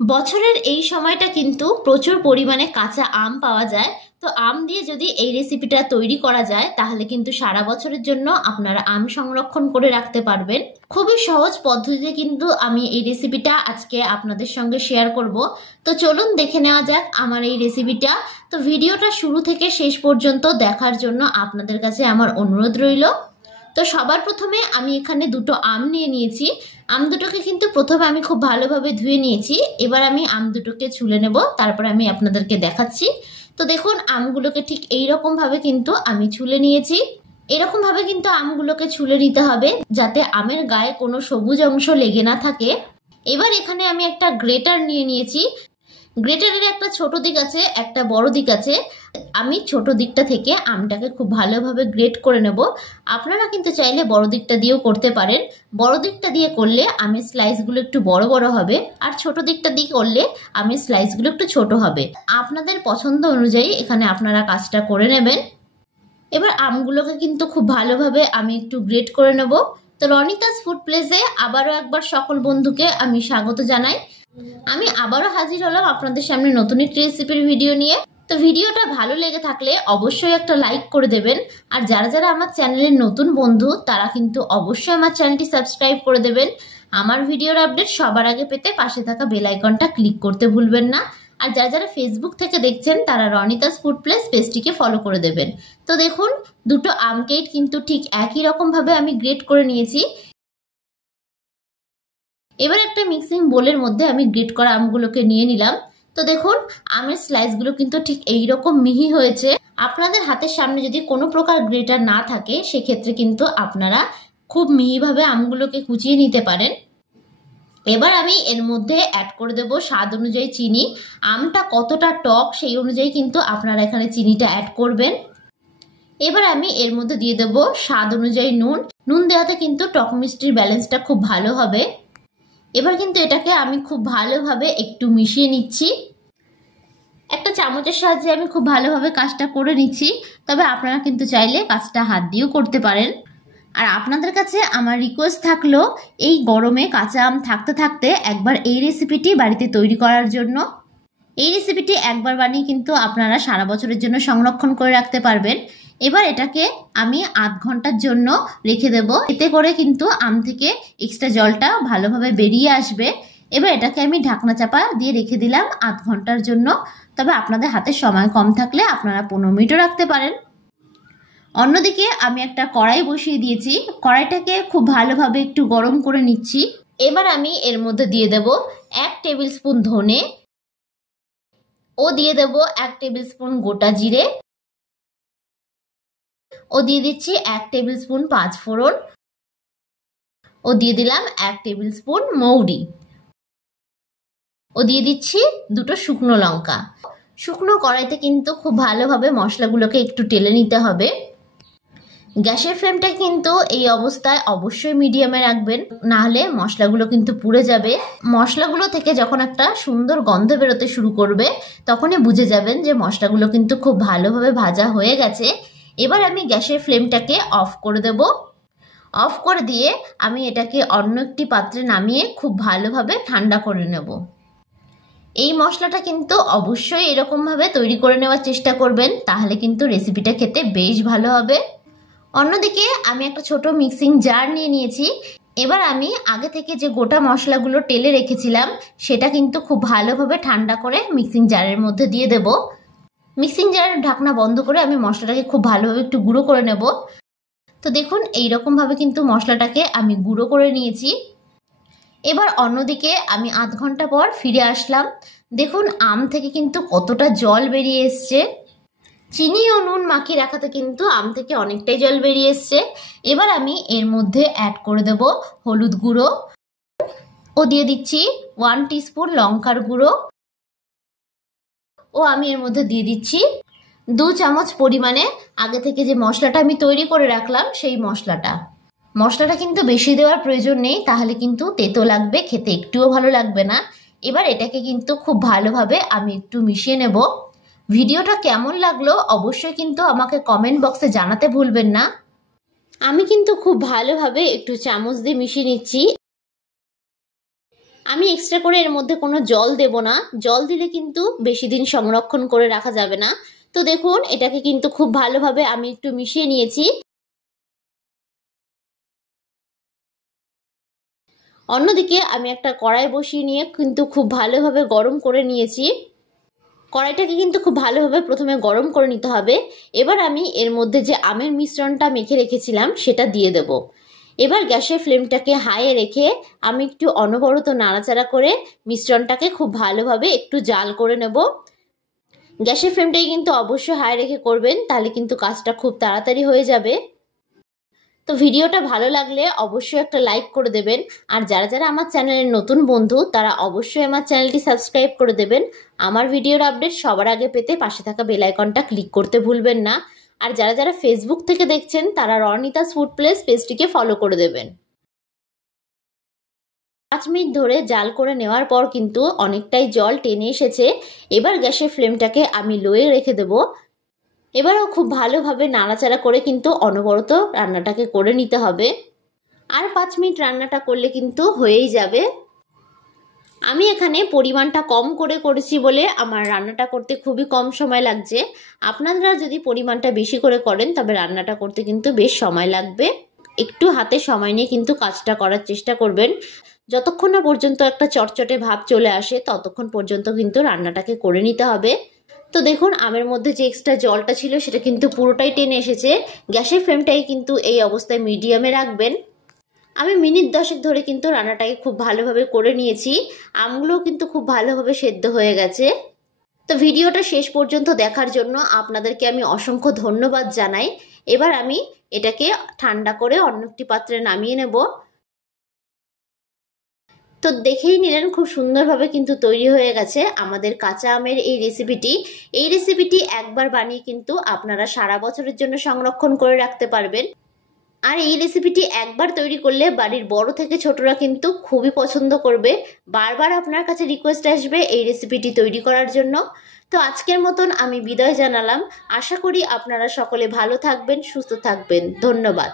বছরের এই সময়টা কিন্তু প্রচুর পরিমাণে কাঁচা আম পাওয়া যায়। তো আম দিয়ে যদি এই রেসিপিটা তৈরি করা যায় তাহলে কিন্তু সারা বছরের জন্য আপনারা আম সংরক্ষণ করে রাখতে পারবেন। খুবই সহজ পদ্ধতিতে কিন্তু আমি এই রেসিপিটা আজকে আপনাদের সঙ্গে শেয়ার করব। তো চলুন দেখে নেওয়া যাক আমার এই রেসিপিটা। তো ভিডিওটা শুরু থেকে শেষ পর্যন্ত দেখার জন্য আপনাদের কাছে আমার অনুরোধ রইল। তো সবার প্রথমে আমি এখানে দুটো আম নিয়ে নিয়েছি। আম দুটোকে কিন্তু প্রথমে আমি খুব ভালোভাবে ধুয়ে নিয়েছি। এবার আমি আম দুটোকে ছুলে নেব, তারপর আমি আপনাদেরকে দেখাচ্ছি। তো দেখুন আমগুলোকে ঠিক এইরকম ভাবে কিন্তু আমি ছুলে নিয়েছি। এরকম ভাবে কিন্তু আমগুলোকে ছুলে নিতে হবে যাতে আমের গায়ে কোনো সবুজ অংশ লেগে না থাকে। এবার এখানে আমি একটা গ্রেটার নিয়ে নিয়েছি। গ্রেটারের একটা ছোট দিক আছে, একটা বড় দিক আছে। আমি ছোট দিকটা থেকে আমটাকে খুব ভালোভাবে গ্রেট করে নেব। আপনারা কিন্তু চাইলে বড় দিকটা দিয়েও করতে পারেন। বড় দিকটা দিয়ে করলে আমের স্লাইসগুলো একটু বড় বড় হবে, আর ছোট দিকটা দিয়ে করলে আমের স্লাইসগুলো একটু ছোট হবে। আপনাদের পছন্দ অনুযায়ী এখানে আপনারা কাজটা করে নেবেন। এবার আমগুলোকে কিন্তু খুব ভালোভাবে আমি একটু গ্রেট করে নেব। তো রনিতাস ফুড প্লেসে আবারও একবার সকল বন্ধুকে আমি স্বাগত জানাই। আমি আবারও হাজির হলাম আপনাদের সামনে নতুন একটি রেসিপির ভিডিও নিয়ে। তো ভিডিওটা ভালো লেগে থাকলে অবশ্যই একটা লাইক করে দেবেন। আর যারা যারা আমার চ্যানেলের নতুন বন্ধু তারা কিন্তু অবশ্যই আমার চ্যানেলটি সাবস্ক্রাইব করে দেবেন। আমার ভিডিওর আপডেট সবার আগে পেতে পাশে থাকা বেল আইকনটা ক্লিক করতে ভুলবেন না। আর যারা যারা ফেসবুক থেকে দেখছেন তারা রনিতাস ফুড প্লেস পেজটিকে ফলো করে দেবেন। তো দেখুন দুটো আমকেই কিন্তু ঠিক একই রকম ভাবে আমি গ্রেট করে নিয়েছি। এবার একটা মিক্সিং বোলের মধ্যে আমি গ্রেট করা আমগুলোকে নিয়ে নিলাম। তো দেখুন আমের স্লাইসগুলো কিন্তু ঠিক এইরকম মিহি হয়েছে। আপনাদের হাতের সামনে যদি কোনো প্রকার গ্রেটার না থাকে সেক্ষেত্রে কিন্তু আপনারা খুব মিহিভাবে আমগুলোকে কুচিয়ে নিতে পারেন। এবার আমি এর মধ্যে অ্যাড করে দেব স্বাদ অনুযায়ী চিনি। আমটা কতটা টক সেই অনুযায়ী কিন্তু আপনারা এখানে চিনিটা অ্যাড করবেন। এবার আমি এর মধ্যে দিয়ে দেব স্বাদ অনুযায়ী নুন। নুন দেওয়াতে কিন্তু টক মিষ্টির ব্যালেন্সটা খুব ভালো হবে। এবার কিন্তু এটাকে আমি খুব ভালোভাবে একটু মিশিয়ে নিচ্ছি। একটা চামচের সাহায্যে আমি খুব ভালোভাবে কাজটা করে নিচ্ছি। তবে আপনারা কিন্তু চাইলে কাজটা হাত দিয়েও করতে পারেন। আর আপনাদের কাছে আমার রিকোয়েস্ট থাকলো এই গরমে কাঁচা আম থাকতে থাকতে একবার এই রেসিপিটি বাড়িতে তৈরি করার জন্য। এই রেসিপিটি একবার বানিয়ে কিন্তু আপনারা সারা বছরের জন্য সংরক্ষণ করে রাখতে পারবেন। এবার এটাকে আমি আধ ঘন্টার জন্য রেখে দেব। এতে করে কিন্তু আম থেকে এক্সট্রা জলটা ভালোভাবে বেরিয়ে আসবে। এবার এটাকে আমি ঢাকনা চাপা দিয়ে রেখে দিলাম আধ ঘন্টার জন্য। তবে আপনাদের হাতে সময় কম থাকলে আপনারা 15 মিনিটও রাখতে পারেন। অন্যদিকে আমি একটা কড়াই বসিয়ে দিয়েছি। কড়াইটাকে খুব ভালোভাবে একটু গরম করে নিচ্ছি। এবার আমি এর মধ্যে দিয়ে দেব 1 টেবিল স্পুন ধনে ও দিয়ে দেব 1 টেবিল স্পুন গোটা জিরে ও দিয়ে দিচ্ছি 1 টেবিল স্পুন 5 ফোড়ন ও দিয়ে দিলাম 1 টেবিল স্পুন মৌরি ও দিয়ে দিচ্ছি দুটো শুকনো লঙ্কা। শুকনো কড়াইতে কিন্তু খুব ভালোভাবে মশলাগুলোকে একটু টেলে নিতে হবে। গ্যাসের ফ্লেমটা কিন্তু এই অবস্থায় অবশ্যই মিডিয়ামে রাখবেন, না হলে মশলাগুলো কিন্তু পুড়ে যাবে। মশলাগুলো থেকে যখন একটা সুন্দর গন্ধ বেরোতে শুরু করবে তখনই বুঝে যাবেন যে মশলাগুলো কিন্তু খুব ভালোভাবে ভাজা হয়ে গেছে। এবার আমি গ্যাসের ফ্লেমটাকে অফ করে দেব। অফ করে দিয়ে আমি এটাকে অন্য একটি পাত্রে নামিয়ে খুব ভালোভাবে ঠান্ডা করে নেব। এই মশলাটা কিন্তু অবশ্যই এরকমভাবে তৈরি করে নেওয়ার চেষ্টা করবেন, তাহলে কিন্তু রেসিপিটা খেতে বেশ ভালো হবে। অন্যদিকে আমি একটা ছোট মিক্সিং জার নিয়ে নিয়েছি। এবার আমি আগে থেকে যে গোটা মশলাগুলো টেলে রেখেছিলাম সেটা কিন্তু খুব ভালোভাবে ঠান্ডা করে মিক্সিং জারের মধ্যে দিয়ে দেব। মিক্সিং জারের ঢাকনা বন্ধ করে আমি মশলাটাকে খুব ভালোভাবে একটু গুঁড়ো করে নেব। তো দেখুন এইরকমভাবে কিন্তু মশলাটাকে আমি গুঁড়ো করে নিয়েছি। এবার অন্যদিকে আমি আধ ঘন্টা পর ফিরে আসলাম। দেখুন আম থেকে কিন্তু কতটা জল বেরিয়ে এসছে। চিনি ও নুন মাখিয়ে রাখাতে কিন্তু আম থেকে অনেকটাই জল বেরিয়ে এসছে। এবার আমি এর মধ্যে অ্যাড করে দেব হলুদ গুঁড়ো ও দিয়ে দিচ্ছি 1 টিস্পুন লঙ্কার গুঁড়ো ও আমি এর মধ্যে দিয়ে দিচ্ছি 2 চামচ পরিমাণে আগে থেকে যে মশলাটা আমি তৈরি করে রাখলাম সেই মশলাটা কিন্তু বেশি দেওয়ার প্রয়োজন নেই, তাহলে কিন্তু তেতো লাগবে, খেতে একটুও ভালো লাগবে না। এবার এটাকে কিন্তু খুব ভালোভাবে আমি একটু মিশিয়ে নেব। ভিডিওটা কেমন লাগলো অবশ্যই কিন্তু আমাকে কমেন্ট বক্সে জানাতে ভুলবেন না। আমি কিন্তু খুব ভালোভাবে একটু চামচ দিয়ে মিশিয়ে নিচ্ছি। আমি এক্সট্রা করে এর মধ্যে কোনো জল দেব না, জল দিলে কিন্তু বেশি দিন সংরক্ষণ করে রাখা যাবে না। তো দেখুন এটাকে কিন্তু খুব ভালোভাবে আমি একটু মিশিয়ে নিয়েছি। অন্যদিকে আমি একটা কড়াই বসিয়ে নিয়ে কিন্তু খুব ভালোভাবে গরম করে নিয়েছি। কড়াইটাকে কিন্তু খুব ভালোভাবে প্রথমে গরম করে নিতে হবে। এবার আমি এর মধ্যে যে আমের মিশ্রণটা মেখে রেখেছিলাম সেটা দিয়ে দেব। এবার গ্যাসের ফ্লেমটাকে হাইয়ে রেখে আমি একটু অনবরত নাড়াচাড়া করে মিশ্রণটাকে খুব ভালোভাবে একটু জাল করে নেব। গ্যাসের ফ্লেমটাই কিন্তু অবশ্যই হাই রেখে করবেন, তাহলে কিন্তু কাজটা খুব তাড়াতাড়ি হয়ে যাবে। তো ভিডিওটা ভালো লাগলে অবশ্যই একটা লাইক করে দেবেন। আর যারা যারা আমার চ্যানেলের নতুন বন্ধু তারা অবশ্যই আমার চ্যানেলটি সাবস্ক্রাইব করে দেবেন। আমার ভিডিওর আপডেট সবার আগে পেতে পাশে থাকা বেল আইকনটা ক্লিক করতে ভুলবেন না। আর যারা যারা ফেসবুক থেকে দেখছেন তারা রনিতাস ফুড প্লেস পেজটিকে ফলো করে দেবেন। 5 মিনিট ধরে জাল করে নেওয়ার পর কিন্তু অনেকটাই জল টেনে এসেছে। এবার গ্যাসের ফ্লেমটাকে আমি লোয়ে রেখে দেবো। এবারও খুব ভালোভাবে নাড়াচাড়া করে কিন্তু অনবরত রান্নাটাকে করে নিতে হবে। আর 5 মিনিট রান্নাটা করলে কিন্তু হয়েই যাবে। আমি এখানে পরিমাণটা কম করে করেছি বলে আমার রান্নাটা করতে খুবই কম সময় লাগছে। আপনারা যদি পরিমাণটা বেশি করে করেন তবে রান্নাটা করতে কিন্তু বেশ সময় লাগবে। একটু হাতে সময় নিয়ে কিন্তু কাজটা করার চেষ্টা করবেন। যতক্ষণ না পর্যন্ত একটা চটচটে ভাব চলে আসে ততক্ষণ পর্যন্ত কিন্তু রান্নাটাকে করে নিতে হবে। তো দেখুন আমের মধ্যে যে এক্সট্রা জলটা ছিল সেটা কিন্তু পুরোটাই টেনে এসেছে। গ্যাসের ফ্লেমটাই কিন্তু এই অবস্থায় মিডিয়ামে রাখবেন। আমি মিনিট 10 ধরে কিন্তু রান্নাটাকে খুব ভালোভাবে করে নিয়েছি। আমগুলোও কিন্তু খুব ভালোভাবে সেদ্ধ হয়ে গেছে। তো ভিডিওটা শেষ পর্যন্ত দেখার জন্য আপনাদেরকে আমি অসংখ্য ধন্যবাদ জানাই। এবার আমি এটাকে ঠান্ডা করে অন্য একটি পাত্রে নামিয়ে নেব। তো দেখেই নিলেন খুব সুন্দরভাবে কিন্তু তৈরি হয়ে গেছে আমাদের কাঁচা আমের এই রেসিপিটি। এই রেসিপিটি একবার বানিয়ে কিন্তু আপনারা সারা বছরের জন্য সংরক্ষণ করে রাখতে পারবেন। আর এই রেসিপিটি একবার তৈরি করলে বাড়ির বড় থেকে ছোটরা কিন্তু খুবই পছন্দ করবে। বারবার আপনার কাছে রিকোয়েস্ট আসবে এই রেসিপিটি তৈরি করার জন্য। তো আজকের মতন আমি বিদায় জানালাম। আশা করি আপনারা সকলে ভালো থাকবেন, সুস্থ থাকবেন। ধন্যবাদ।